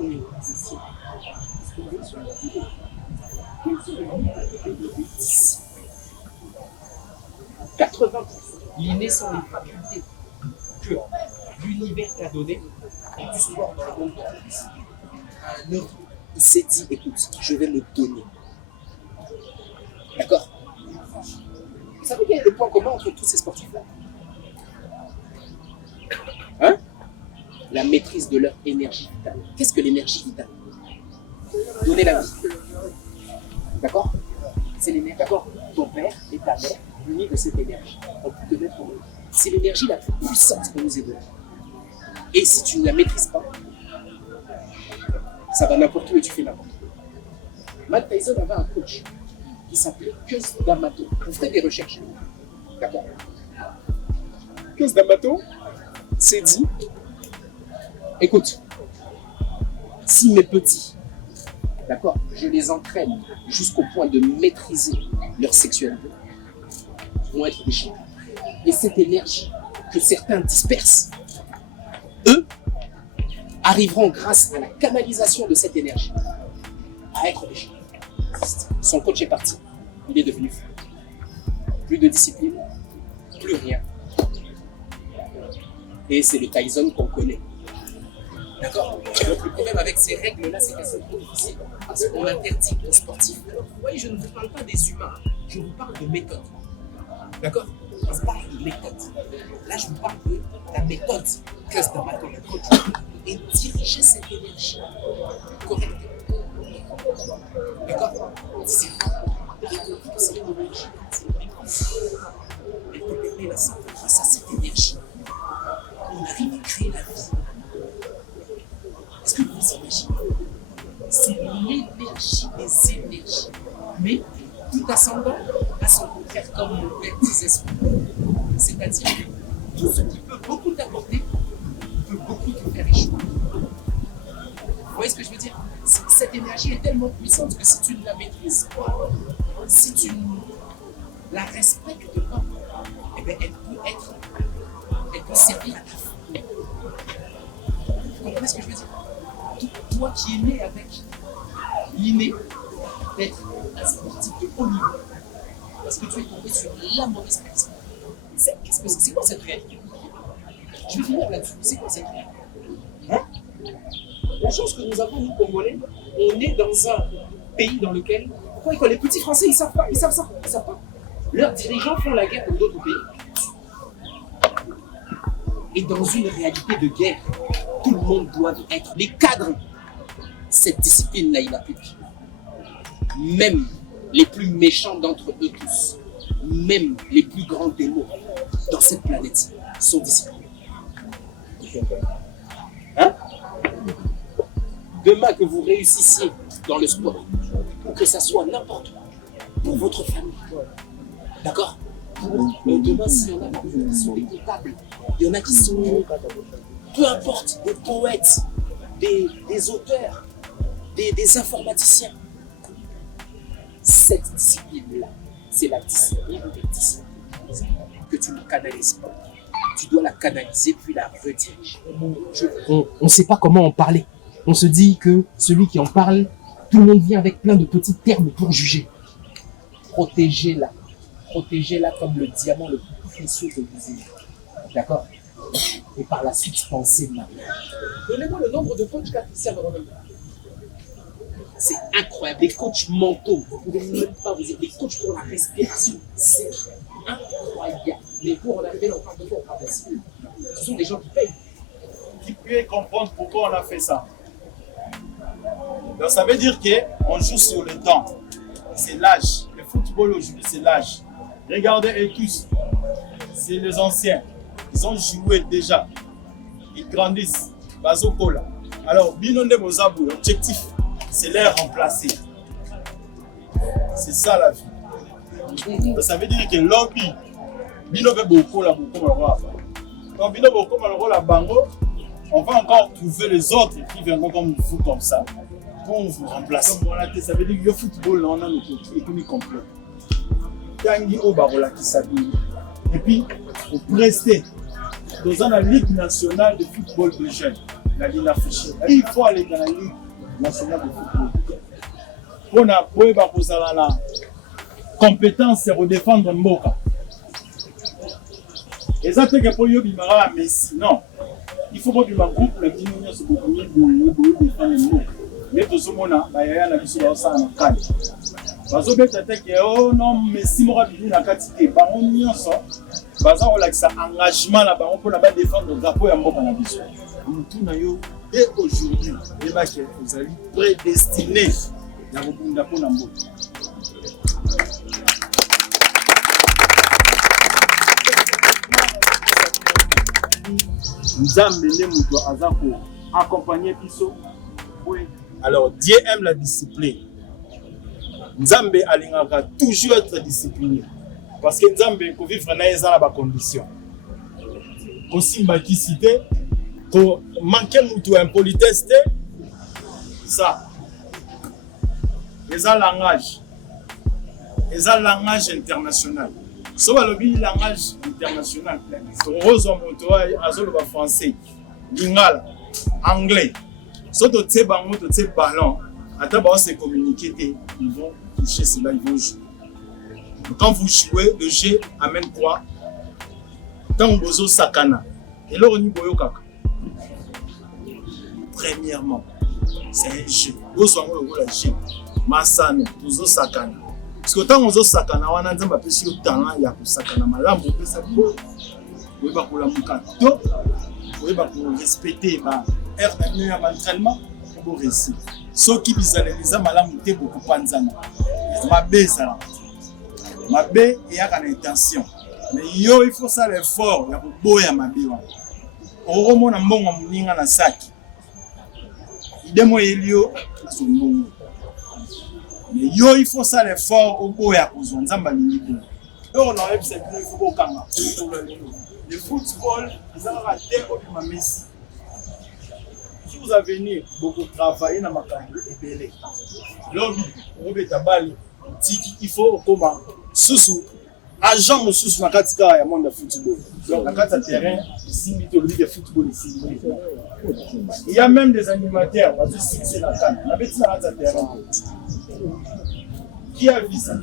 Et c'est ça. Parce qu'on est sur la vidéo. Quels sont les livres d'ici 80%. L'inné sont les facultés que l'univers t'a données et tu sors dans le monde de un homme, il s'est dit, écoute, je vais me donner. D'accord? Vous savez quel est le point commun entre tous ces sportifs-là? Hein? La maîtrise de leur énergie vitale. Qu'est-ce que l'énergie vitale? Donner la vie. D'accord? C'est l'énergie. D'accord? Ton père et ta mère, unis de cette énergie, ont pu te mettre en eux. C'est l'énergie la plus puissante que nous ait donnée. Et si tu ne la maîtrises pas, ça va n'importe où et tu fais n'importe quoi. Mike Tyson avait un coach qui s'appelait Cus D'Amato. On fait des recherches. D'accord? Cus D'Amato s'est dit, écoute, si mes petits, d'accord, je les entraîne jusqu'au point de maîtriser leur sexualité, ils vont être des champions. Et cette énergie que certains dispersent, eux, arriveront grâce à la canalisation de cette énergie à être des champions. Son coach est parti, il est devenu fou. Plus de discipline, plus rien. Et c'est le Tyson qu'on connaît. D'accord? Donc le problème avec ces règles-là, c'est qu'elles sont trop difficiles parce qu'on interdit aux sportifs. Oui, je ne vous parle pas des humains, je vous parle de méthode. D'accord? On se parle de méthode. Là, je vous parle de la méthode que D'Amato, le coach, et diriger cette énergie correctement. D'accord? C'est cette énergie, elle te permet la santé. Grâce à cette énergie, on arrive à créer la vie. Est-ce que vous imaginez? C'est l'énergie des énergies. Mais tout ascendant a son contraire, comme mon père disait souvent. C'est-à-dire que tout ce qui peut beaucoup t'apporter peut beaucoup te faire échouer. Vous voyez ce que je veux dire? Cette énergie est tellement puissante que si tu ne la maîtrises pas, si tu ne la respectes pas, eh bien, elle peut servir à ta fin. Vous comprenez ce que je veux dire? Toi qui es né avec l'inné d'être un sportif de haut niveau, parce que tu es tombé sur la mauvaise personne. C'est quoi cette réalité? Je vais finir là-dessus. C'est quoi cette réalité? Hein? La chance que nous avons, nous Congolais, on est dans un pays dans lequel, les petits Français, ils savent pas, ils savent ça, ils savent pas. Leurs dirigeants font la guerre pour d'autres pays. Et dans une réalité de guerre, tout le monde doit être les cadres. Cette discipline-là, il applique. Même les plus méchants d'entre eux tous, même les plus grands démons dans cette planète sont disciplinés. Hein? Demain que vous réussissiez dans le sport, ou que ça soit n'importe où, pour votre famille, d'accord? Demain, s'il y en a qui sont des comptables, il y en a qui sont, peu importe, des poètes, des auteurs, des informaticiens. Cette discipline-là, c'est la discipline des disciplines que tu ne canalises pas. Tu dois la canaliser puis la rediriger. On ne sait pas comment en parler. On se dit que celui qui en parle, tout le monde vient avec plein de petits termes pour juger. Protégez-la. Protégez-la comme le diamant le plus précieux que vous ayez. D'accord? Et par la suite, pensez maintenant. Donnez-moi le nombre de coachs qu'a Cristiano Ronaldo. C'est incroyable. Des coachs mentaux. Vous ne pouvez même pas vous dire. Des coachs pour la respiration. C'est incroyable. Mais pour en arriver là, on parle de quoi? On parle d'ici. Ce sont des gens qui payent. Qui peut comprendre pourquoi on a fait ça. Donc ça veut dire qu'on joue sur le temps. C'est l'âge. Le football aujourd'hui, c'est l'âge. Regardez eux tous. C'est les anciens. Ils ont joué déjà. Ils grandissent. Bazokola. Alors, Binonde Mozabou, l'objectif, c'est les remplacer. C'est ça la vie. Donc ça veut dire que l'objet, Binobe Bokola, donc Binobe Bokola, la Bango, on va encore trouver les autres qui viendront comme vous comme ça pour vous remplacer. Ça veut dire que le football, on a notre économie complète. Tangi Obarola qui s'habille. Et puis, vous restez dans la Ligue nationale de football de jeunes. la ligne affichée. Il faut aller dans la ligne nationale de football. On a beau la compétence c'est redéfendre Mboka. Et ça c'est que pour yo bimara Messi non. Il faut que le groupe le diminuer ce beaucoup mieux de défendre Mboka. Mais tout ce monde a yaya na biso ba ça na kali. Bazo beta que oh non Messi mora bini na katité ba on nyonso. Baza on lakisa engagement là ba on pour la défendre le drapeau ya Mboka na biso. Tout na yo et aujourd'hui les bacs vous allez prédestiné na bunda pour na Mboka. Nzambe ne muto azako accompagner biso. Oui. Alors Dieu aime la discipline. Nzambe alingaka toujours être discipliné. Parce que Nzambe ko vivre na ezala ba condition. Ko simba ki cité, ko manquer mutu impolitesse ça. Eza langage. Eza langage international. So ba lobi langage international. Rozo moto azolo ba français, lingala, anglais. Si tu sais ballon, attends, se communiquer, ils vont toucher cela, ils vont jouer. Quand vous jouez, le jeu amène quoi? Quand vous avez sakana, et là on y voit kaka. Premièrement, c'est un jeu. Vous avez le jeu. Masane, vous avez sakana. Parce que quand vous avez sakana, on a dit que vous avez talent, il y a sakana. Malam, vous pouvez vous pouvez respecter air d'entraînement pour réussir. Ceux qui visualisent malamu te beaucoup panzana. Ma beza. Ma bé et a une intention. Mais yo il faut ça l'effort ya boya ma bé wa. Oromo na mbongo muninga na saki. Idemo elio na son mbongo. Mais yo il faut ça l'effort au boya kozonzamba lingi. On enlève cette il faut kanga. Le football, ils ont raté au Messi. Si vous avez venu beaucoup travailler dans ma carrière, lobby, il faut comment sous agent sous la catégorie à monde de football. Donc la carte terrain ici, mythologie de football ici. Il y a même des animateurs, parce que c'est la carte. La bête la terrain. Qui a vu ça?